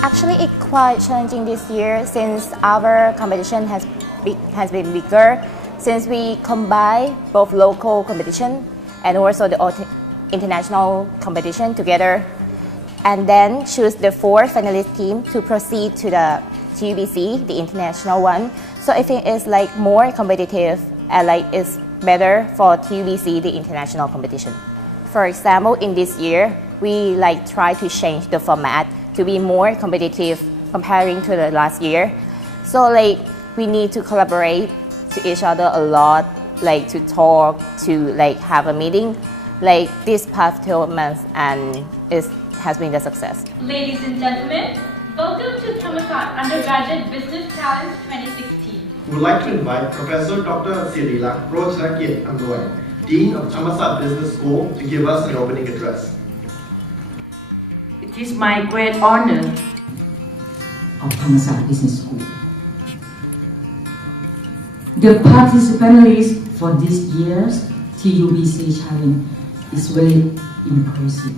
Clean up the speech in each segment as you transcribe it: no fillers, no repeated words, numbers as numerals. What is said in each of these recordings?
Actually, it's quite challenging this year since our competition has been bigger, since we combine both local competition and also the international competition together, and then choose the 4 finalist team to proceed to the TUBC, the international one. So I think it's like more competitive and like it's better for TUBC, the international competition. For example, in this year, we like try to change the format to be more competitive comparing to the last year. So like we need to collaborate to each other a lot, like to talk, to like have a meeting, like this past 12 months, and it has been a success. Ladies and gentlemen, welcome to Thompson Undergraduate Business Challenge 2016. We would like to invite Professor Dr. Sirila Rochrakiet Amroy, Dean of Thompson Business School, to give us an opening address. It is my great honor of Thompson Business School. The participant list for this year's TUBC challenge is very impressive.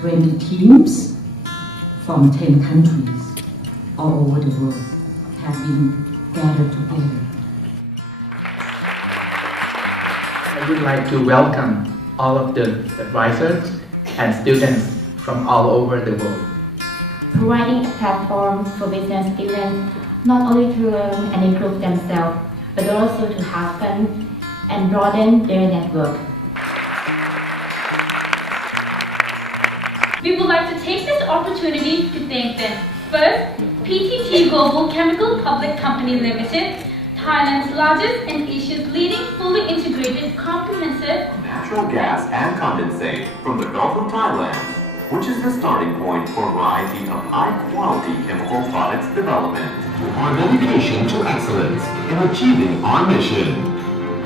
20 teams from 10 countries all over the world have been gathered together. I would like to welcome all of the advisors and students from all over the world. Providing a platform for business students not only to learn and improve themselves, but also to have fun and broaden their network. We would like to take this opportunity to thank them. First, PTT Global Chemical Public Company Limited, Thailand's largest and Asia's leading fully integrated comprehensive natural gas and condensate from the Gulf of Thailand, which is the starting point for a variety of high-quality chemical products development. Our dedication to excellence in achieving our mission.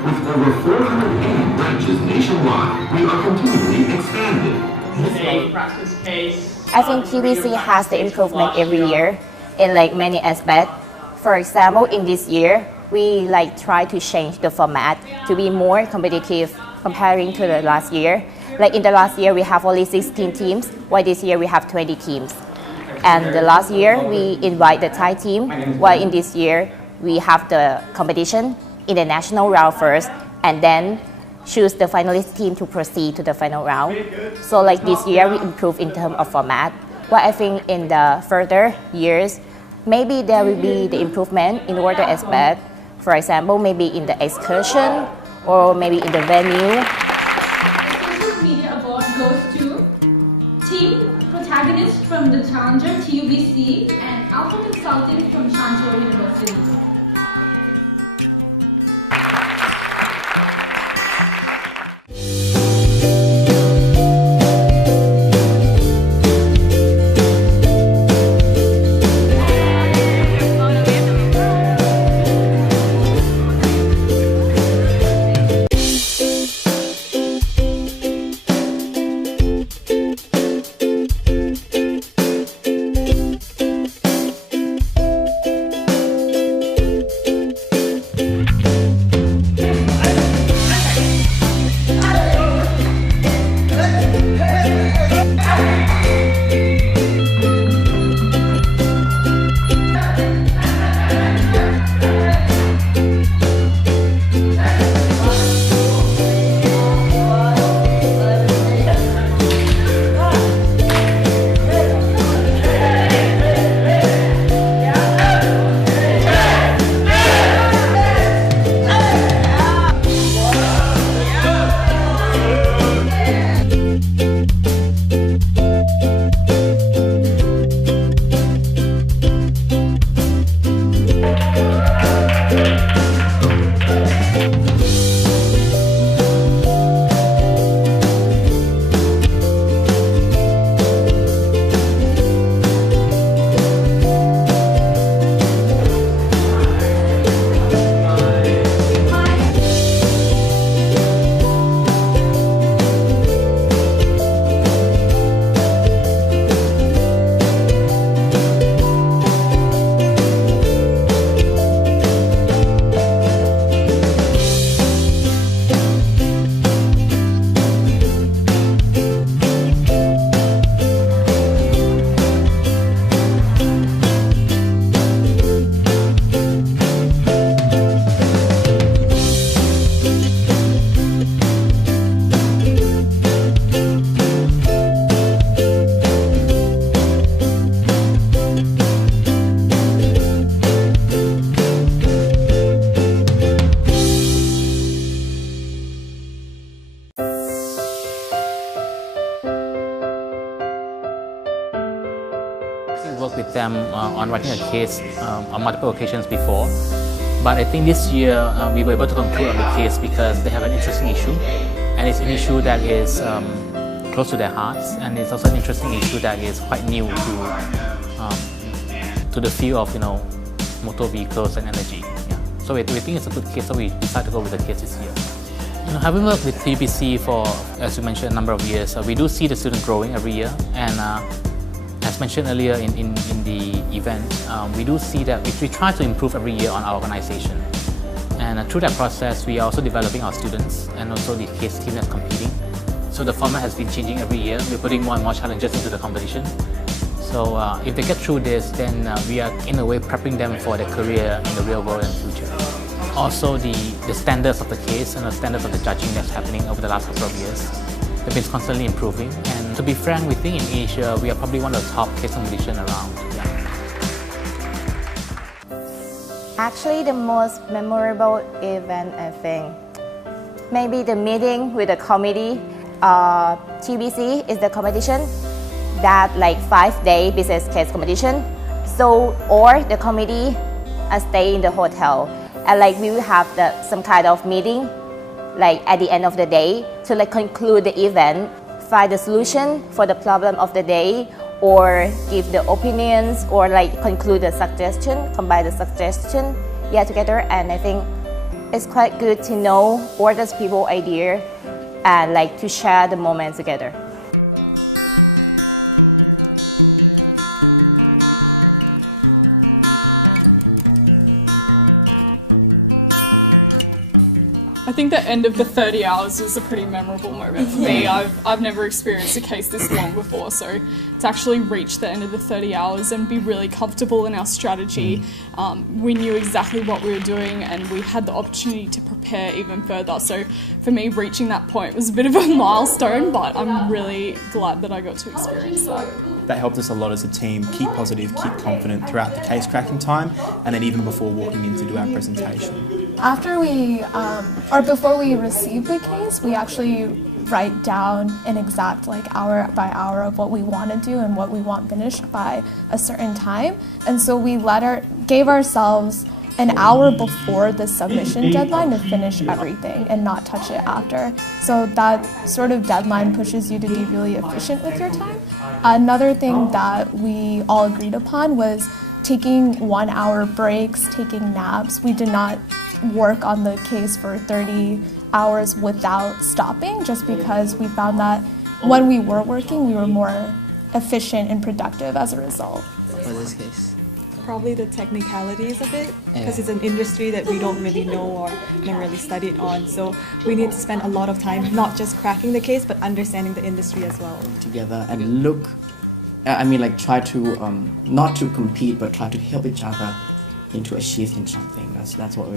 With over 480 branches nationwide, we are continually expanding. A practice case. I think TUBC has the improvement every year in like many aspects. For example, in this year, we like try to change the format to be more competitive comparing to the last year. Like in the last year, we have only 16 teams, while this year we have 20 teams. And the last year, we invite the Thai team, while in this year, we have the competition in the national round first, and then choose the finalist team to proceed to the final round. So like this year, we improve in terms of format. But I think in the further years, maybe there will be the improvement in order aspect. For example, maybe in the excursion or maybe in the venue. The Social Media Award goes to Team Protagonist from the Challenger TUBC and Alpha Consulting from Shantou University. worked with them on writing a case on multiple occasions before. But I think this year we were able to conclude on the case because they have an interesting issue, and it's an issue that is close to their hearts, and it's also an interesting issue that is quite new to the field of motor vehicles and energy. Yeah. So we think it's a good case, so we decided to go with the case this year. Having worked with TUBC for, as you mentioned, a number of years, we do see the student growing every year, and as mentioned earlier in the event, we do see that we try to improve every year on our organization. And through that process, we are also developing our students and also the case team that's competing. So the format has been changing every year. We're putting more and more challenges into the competition. So if they get through this, then we are in a way prepping them for their career in the real world and future. Also the standards of the case and the standards of the judging that's happening over the last couple of years have been constantly improving. And to be frank, we think in Asia, we are probably one of the top case competition around. Yeah. Actually, the most memorable event, I think, maybe the meeting with the committee. TUBC is the competition that like 5-day business case competition. So, or the committee stay in the hotel, and like we will have some kind of meeting like at the end of the day to like conclude the event, find the solution for the problem of the day, or give the opinions, or like conclude the suggestion, combine the suggestion together. And I think it's quite good to know others people's idea and like to share the moment together. I think the end of the 30 hours was a pretty memorable moment for me. I've never experienced a case this long before, so to actually reach the end of the 30 hours and be really comfortable in our strategy, we knew exactly what we were doing and we had the opportunity to prepare even further. So for me, reaching that point was a bit of a milestone, but I'm really glad that I got to experience that. That helped us a lot as a team keep positive, keep confident throughout the case cracking time, and then even before walking in to do our presentation. After before we receive the case, we actually write down an exact hour by hour of what we want to do and what we want finished by a certain time. And so we gave ourselves an hour before the submission deadline to finish everything and not touch it after. So that sort of deadline pushes you to be really efficient with your time. Another thing that we all agreed upon was taking 1 hour breaks, taking naps. We did not work on the case for 30 hours without stopping, just because we found that when we were working, we were more efficient and productive as a result. For this case? Probably the technicalities of it, because it's an industry that we don't really know or never really studied on. So we need to spend a lot of time not just cracking the case, but understanding the industry as well. Together and try to not to compete, but try to help each other into achieving something. That's what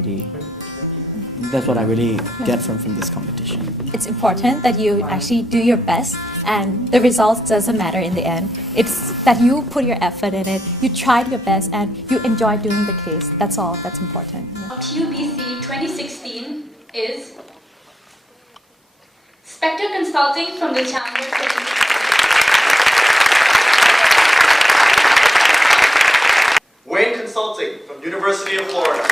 I really get from this competition. It's important that you actually do your best, and the results doesn't matter in the end. It's that you put your effort in it, you tried your best, and you enjoy doing the case. That's all that's important. TUBC 2016 is Specter Consulting from the Challenger. Wayne Consulting from University of Florida.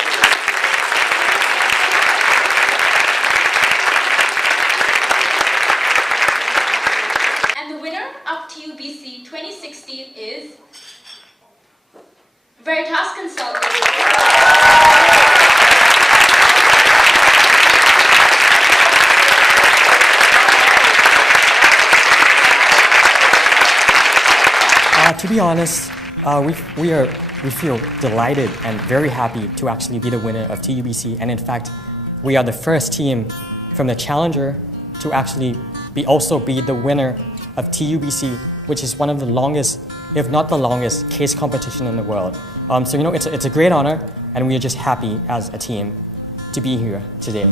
And the winner of TUBC 2016 is Veritas Consulting. To be honest, we feel delighted and very happy to actually be the winner of TUBC, and in fact, we are the first team from the Challenger to actually also be the winner of TUBC, which is one of the longest, if not the longest, case competition in the world. So it's a great honor, and we are just happy as a team to be here today.